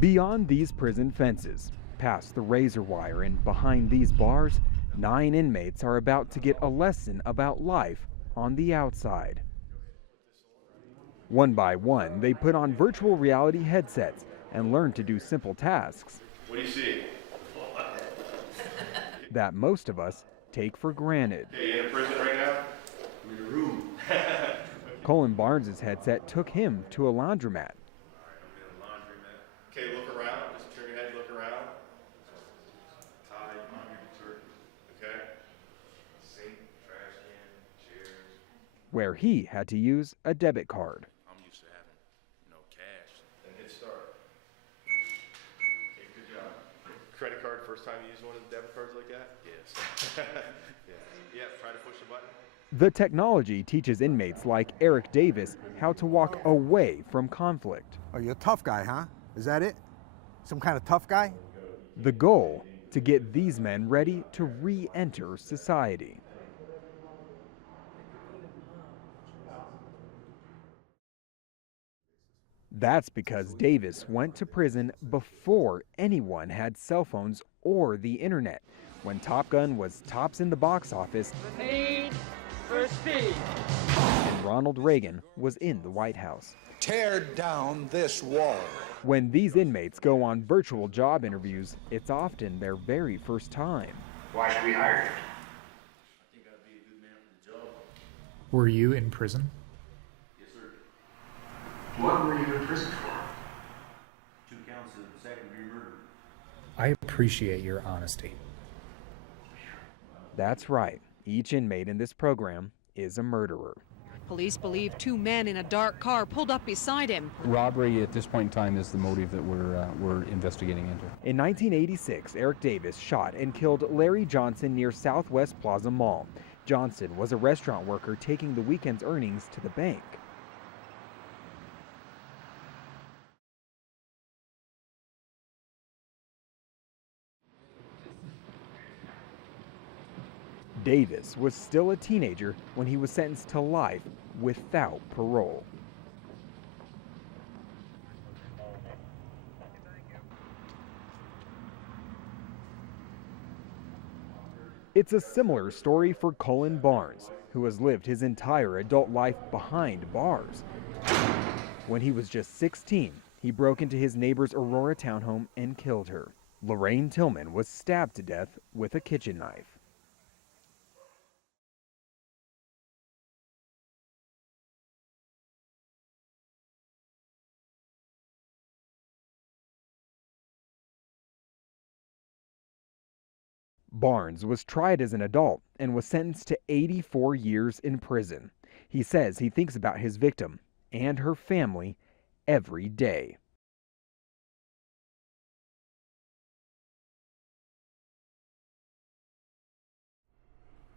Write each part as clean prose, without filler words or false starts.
Beyond these prison fences, past the razor wire and behind these bars, 9 inmates are about to get a lesson about life on the outside. One by one, they put on virtual reality headsets and learn to do simple tasks. What do you see? That most of us take for granted. Okay, you in a prison right now? I'm in a room. Colin Barnes' headset took him to a laundromat. Okay, look around. Just turn your head, look around. Tide, laundry detergent. Okay. Sink, trash can, chairs. Where he had to use a debit card. I'm used to having, cash. Then hit start. Okay, good job. Credit card, first time you use one of the debit cards like that? Yes. Yeah, try to push the button. The technology teaches inmates like Eric Davis how to walk away from conflict. Oh, you're a tough guy, huh? Is that it? Some kind of tough guy? The goal, to get these men ready to re-enter society. That's because Davis went to prison before anyone had cell phones or the internet, when Top Gun was tops in the box office The need for speed. and Ronald Reagan was in the White House. Tear down this wall. When these inmates go on virtual job interviews, it's often their very first time. Why should we hire you? I think I'd be a good man for the job. Were you in prison? Yes, sir. What were you in prison for? 2 counts of second-degree murder. I appreciate your honesty. That's right. Each inmate in this program is a murderer. Police believe 2 men in a dark car pulled up beside him. Robbery at this point in time is the motive that we're investigating into. In 1986, Eric Davis shot and killed Larry Johnson near Southwest Plaza Mall. Johnson was a restaurant worker taking the weekend's earnings to the bank. Davis was still a teenager when he was sentenced to life without parole. It's a similar story for Colin Barnes, who has lived his entire adult life behind bars. When he was just 16, he broke into his neighbor's Aurora townhome and killed her. Lorraine Tillman was stabbed to death with a kitchen knife. Barnes was tried as an adult and was sentenced to 84 years in prison. He says he thinks about his victim and her family every day.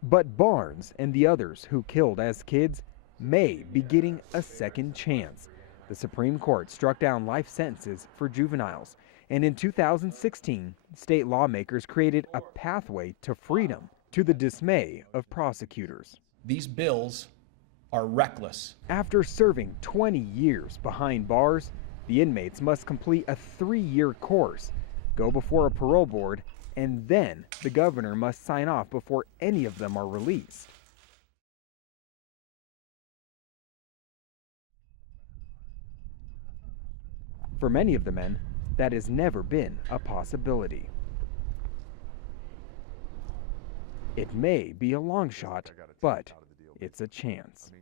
But Barnes and the others who killed as kids may be getting a second chance. The Supreme Court struck down life sentences for juveniles. And in 2016, state lawmakers created a pathway to freedom, to the dismay of prosecutors. These bills are reckless. After serving 20 years behind bars, the inmates must complete a 3-year course, go before a parole board, and then the governor must sign off before any of them are released. For many of the men, that has never been a possibility. It may be a long shot, but it's a chance.